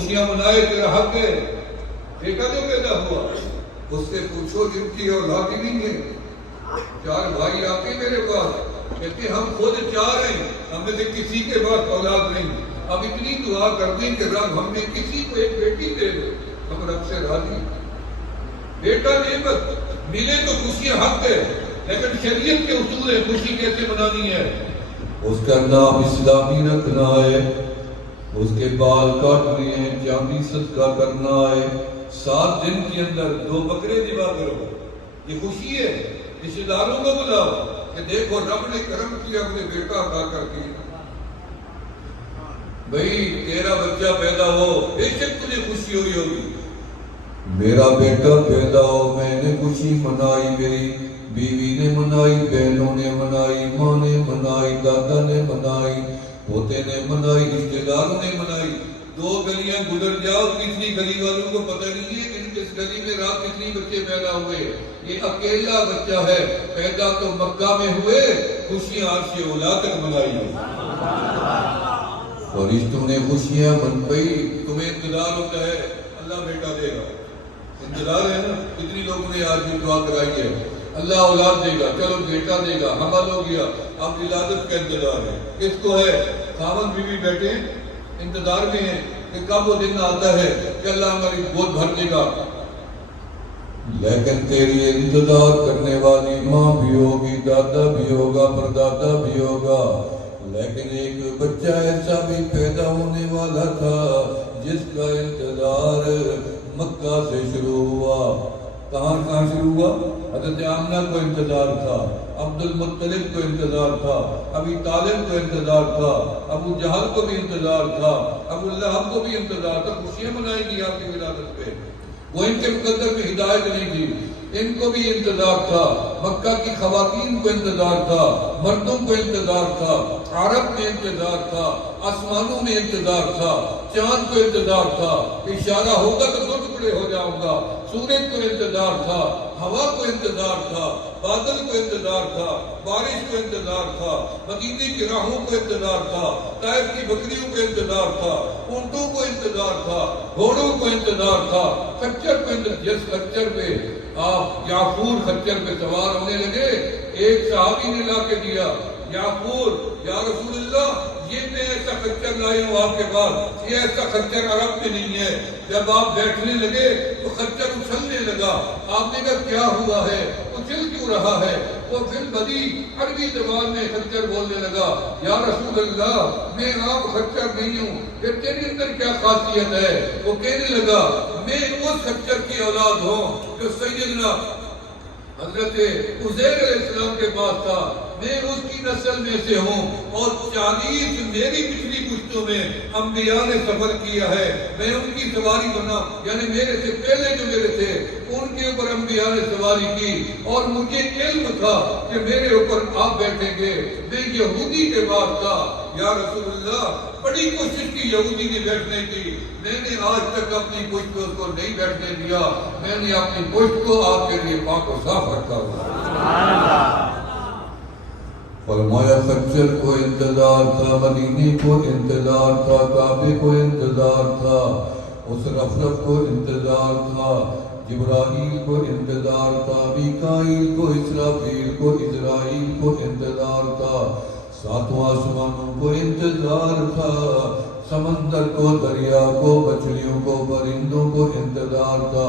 خوشیاں منائے، تیرا حق ہے۔ بیٹا جو پیدا ہوا اس سے پوچھو جن کی اولاد ہی نہیں ہے۔ 4 بھائی آتے میرے پاس کہتے ہم خود 4 ہیں، ہم میں سے کسی کے پاس اولاد نہیں، اب اتنی دعا کر دیں کہ رب ہم میں کسی کو ایک بیٹی دے دے، ہم رب سے راضی۔ بیٹا نعمت ملے تو خوشی حق ہے، لیکن شریعت کے اصول ہے خوشی کیسے منانی ہے۔ اس کا نام اسلامی رکھنا ہے، اس کے بال کاٹنے ہیں، چاندی صدقہ کرنا ہے، 7 دن کے اندر 2 بکرے ذبح کرو، یہ خوشی ہے۔ رشتہ داروں کو بلاؤ کہ دیکھو رب نے کرم کیا، مجھے بیٹا عطا کر دیا۔ بھئی تیرا بچہ پیدا ہو، بے شک تجھے خوشی ہوئی ہوگی، میرا بیٹا پیدا ہو، میں نے خوشی منائی، میری بیوی نے منائی، بہنوں نے منائی، ماں نے منائی، دادا نے منائی، پوتے نے منائی، رشتہ داروں نے منائی۔ 2 گلیاں گزر جاؤ، تیسری گلی والوں کو پتہ نہیں ہے کہ اس گلی میں رات کتنی بچے پیدا ہوئے، یہ اکیلا بچہ ہے، پیدا تو مکہ میں ہوئے، خوشیاں عرش اولا تک منائی ہوئی۔ فرشتوں نے خوشیاں منائی۔ تمہیں انتظار ہوتا ہے اللہ بیٹا دے گا، انتظار ہے نا؟ کتنی لوگوں نے آج بھی دعا کرائی ہے اللہ اولاد دے گا، چلو بیٹا دے گا، حمل ہو گیا، اب ولادت کا انتظار ہے۔ کس کو ہے؟ خاوند بیوی بیٹھے انتظار میں ہیں کہ کب وہ دن آتا ہے کہ اللہ ہماری گود بھر دے گا، لیکن تیری انتظار کرنے والی ماں بھی ہوگی، دادا بھی ہوگا، پردادا بھی ہوگا، لیکن ایک بچہ ایسا بھی پیدا ہونے والا تھا جس کا انتظار مکہ سے شروع ہوا۔ کہاں شروع ہوا؟ حضرت آمنہ کو انتظار تھا، عبد المطلب کو انتظار تھا، ابی طالب کو انتظار تھا، ابو جہل کو بھی انتظار تھا، ابو لہب کو بھی انتظار تھا۔ خوشیاں منائی گی آپ کی ولادت پہ، وہ ان کے مقدر میں ہدایت نہیں تھی، ان کو بھی انتظار تھا، مکہ کی خواتین کو انتظار تھا، مردوں کو انتظار تھا، عرب میں انتظار تھا، آسمانوں میں انتظار تھا، چاند کو انتظار تھا، اشارہ ہوگا تو 2 ٹکڑے ہو جاؤں گا، سورج کو انتظار تھا، ہوا کو انتظار تھا، بادل کو انتظار تھا، بارش کو انتظار تھا، مدینے کی راہوں کو انتظار تھا، طائف کی بکریوں کو انتظار تھا، اونٹوں کو انتظار تھا، گھوڑوں کو انتظار تھا، خچر کو انتظار۔ جس خچر پہ آپ یافور خچر پہ سوار ہونے لگے، ایک صحابی نے لا کے دیا، یافور یا رسول اللہ یہ میں ایسا خچر لائی ہوں آپ کے پاس، یہ ایسا خچر عرب میں نہیں ہے۔ جب آپ بیٹھنے لگے تو خچر اچھلنے لگا، آپ نے کہا کیا ہوا ہے، اچھل کیوں رہا ہے؟ وہ پھر بدی عربی زبان میں خچر بولنے لگا، یا رسول اللہ میں عام خچر نہیں ہوں، پھر تیرے اندر کیا خاصیت ہے؟ وہ کہنے لگا میں اس خچر کی اولاد ہوں جو سیدنا حضرت عزیر علیہ السلام کے پاس تھا، میں اس کی نسل میں سے ہوں، اور 40 میری پچھلی پشتوں میں انبیاء نے سفر کیا ہے، میں ان کی سواری بنا، یعنی میرے سے پہلے جو میرے تھے ان کے اوپر انبیاء نے سواری کی، اور مجھے علم تھا کہ میرے اوپر آپ بیٹھیں گے۔ میں یہودی کے بعد تھا، یا رسول اللہ بڑی کوشش کی یہودی نے بیٹھنے کی، میں نے آج تک اپنی پشت کو اس کو نہیں بیٹھنے دیا، میں نے اپنی پشت کو آپ کے لیے پاک و صاف رکھا ہوا۔ فرمایا خچر کو انتظار تھا، مدینے کو انتظار تھا، کعبے کو انتظار تھا، اس رفرف کو انتظار تھا، جبرائیل کو انتظار تھا، میکائیل کو، اسرافیل کو، اسرائیل کو انتظار تھا، 7 آسمانوں کو انتظار تھا، سمندر کو، دریا کو، مچھلیوں کو، پرندوں کو انتظار تھا۔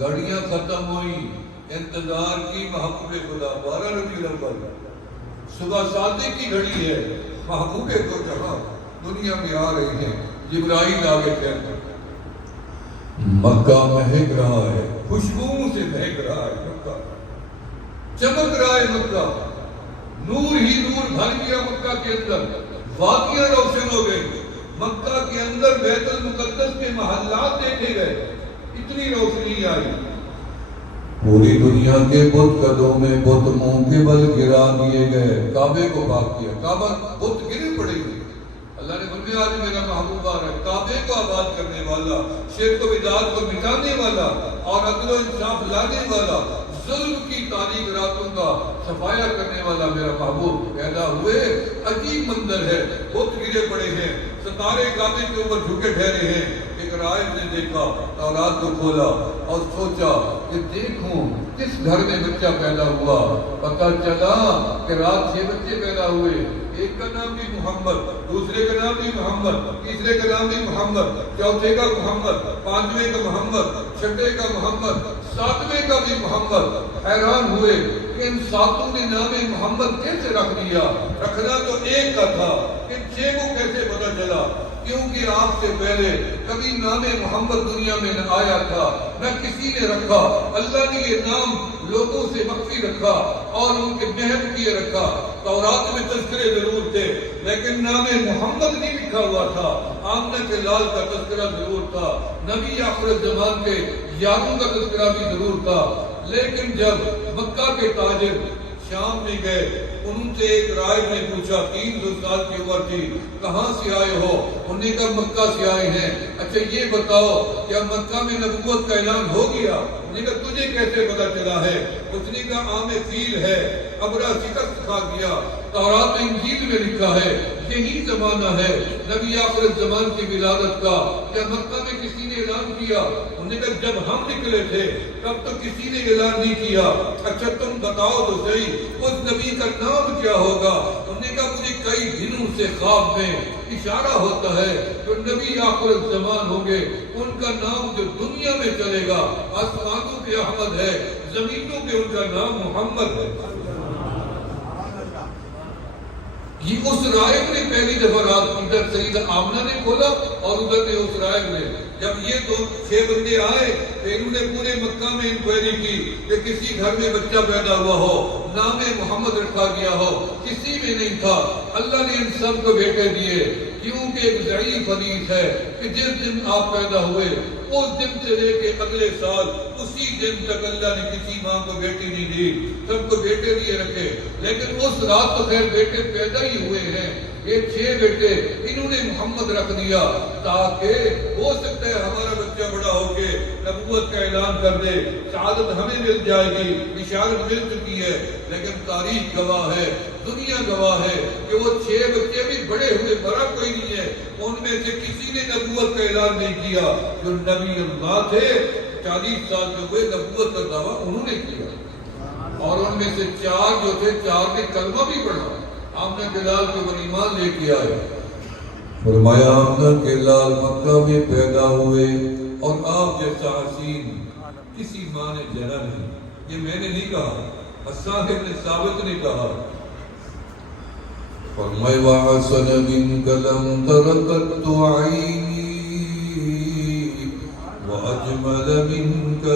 گھڑیاں ختم ہوئی، انتظار کی محبوب خدا 12 ربیع الاول، صبح صادق کی گھڑی ہے، محبوب کو جہاں دنیا میں آ رہے ہیں، جبرائیل آگے کہتے ہیں مکہ مہک رہا ہے، خوشبوؤں سے مہک رہا ہے مکہ، چمک رہا ہے مکہ، نور ہی نور بھر گیا مکہ کے اندر، وادیاں روشن ہو گئی، مکہ کے اندر بیت المقدس کے محلات دیکھے گئے، اتنی روشنی آئی، پوری دنیا کے بت قدوں میں بت منہ کے بل گرا دیے گئے، کعبے کو پاک کیا، کعبہ بت گرے پڑے ہوئے، اللہ نے فرمایا آج میرا محبوب آ رہا ہے، کعبے کو آباد کرنے والا، شرک و بدعت کو مٹانے والا اور عدل و انصاف لانے والا، ظلم کی تاریک راتوں کا صفایا کرنے والا میرا محبوب پیدا ہوئے۔ عجیب منظر ہے، بت گرے پڑے ہیں، ستارے کعبے کے اوپر جھکے ٹھہرے ہیں، ایک رائے دیکھا، تورات کو کھولا اور سوچا کہ دیکھوں کس گھر میں بچہ پیدا ہوا۔ پتہ چلا کہ رات 6 بچے پیدا ہوئے، ایک کا نام بھی محمد، دوسرے کا نام بھی محمد، تیسرے کا نام بھی محمد، چوتھے کا محمد، پانچویں کا محمد، چھٹے کا محمد، ساتویں کا بھی محمد۔ حیران ہوئے کہ ان ساتوں نے نام محمد کیسے رکھ دیا؟ رکھنا تو ایک کا تھا، ان 6 کو کیسے پتہ چلا؟ کیونکہ آپ سے پہلے کبھی نام محمد دنیا میں نہ آیا تھا، نہ کسی نے رکھا۔ اللہ نے یہ نام لوگوں سے مخفی رکھا اور ان کے محب کیے رکھا۔ تورات میں تذکرے ضرور تھے لیکن نام محمد نہیں لکھا ہوا تھا۔ آمنہ کے لال کا تذکرہ ضرور تھا، نبی آخر زمان کے یاروں کا تذکرہ بھی ضرور تھا۔ لیکن جب مکہ کے تاجر شام میں گئے، ان سے ایک راہب نے پوچھا، 300 سال کی عمر تھی، کہاں سے آئے ہو؟ انہوں نے کہا مکہ سے آئے ہیں۔ اچھا یہ بتاؤ کیا مکہ میں نبوت کا اعلان ہو گیا؟ انہوں نے کہا تجھے کیسے پتہ چلا ہے؟ اس نے کہا عام فیل ہے، ابرہ شکست کھا گیا۔ تورات انجیل میں لکھا ہے یہی زمانہ ہے نبی آخر زمان کی ولادت کا۔ کیا مکہ میں کسی نے اعلان کیا؟ انہوں نے کہا جب ہم نکلے تھے تب تو کسی نے اعلان نہیں کیا۔ اچھا تم بتاؤ تو صحیح اس نبی کا نام کیا ہوگا؟ انہوں نے کہا مجھے کئی دنوں سے خواب میں اشارہ ہوتا ہے جو نبی آخر زمان ہوں گے ان کا نام جو دنیا میں چلے گا، آسمانوں پہ احمد ہے، زمینوں پہ ان کا نام محمد ہے۔ یہ اس راہب نے پہلی دفعہ رات ادھر سیدہ آمنہ نے کھولا اور ادھر نے اس راہب نے۔ جب یہ 6 بندے آئے پھر انہوں نے پورے مکہ میں انکوائری کی کہ کسی گھر میں بچہ پیدا ہوا ہو، نام محمد رکھا گیا ہو، کسی میں نہیں تھا۔ اللہ نے ان سب کو بیٹے دیے، کیونکہ ایک ضعیف حدیث ہے کہ جس دن آپ پیدا ہوئے اس دن سے لے کے اگلے سال اسی دن تک اللہ نے کسی ماں کو بیٹی نہیں دی، سب کو بیٹے دیے رکھے۔ لیکن اس رات تو خیر بیٹے پیدا ہی ہوئے ہیں، یہ 6 بیٹے انہوں نے محمد رکھ دیا تاکہ ہو سکتا ہے ہمارا بچہ بڑا ہو کے نبوت کا اعلان کر دے، شہادت ہمیں مل جائے گی، بشارت مل چکی ہے۔ لیکن تاریخ گواہ ہے، دنیا گواہ ہے کہ وہ 6 بچے بھی بڑے ہوئے، بڑا کوئی نہیں ہے، ان میں سے کسی نے نبوت کا اعلان نہیں کیا۔ جو نبی اللہ تھے 40 سال کے ہوئے نبوت کا دعویٰ انہوں نے کیا، اور ان میں سے 4 جو تھے 4 نے کلمہ بھی پڑھا، آمنہ کے لال کو ایمان لے کے آئے۔ فرمایا آمنہ کے لال مکہ میں پیدا ہوئے اور آپ جیسا حسین کسی ماں نے جنا نہیں۔ یہ میں نے نہیں کہا، حسان ابن ثابت نے کہا۔ فرمائے وَحَسَنَ مِنْكَ لَمْ تَرَقَتْ عَيْنِي وَأَجْمَلَ مِنْكَ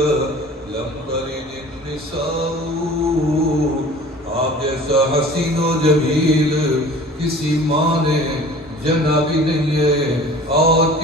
لَمْ تَرِدِ النِّسَاءُ۔ آپ جیسا حسین و جمیل کسی ماں نے جنا بھی نہیں ہے، اور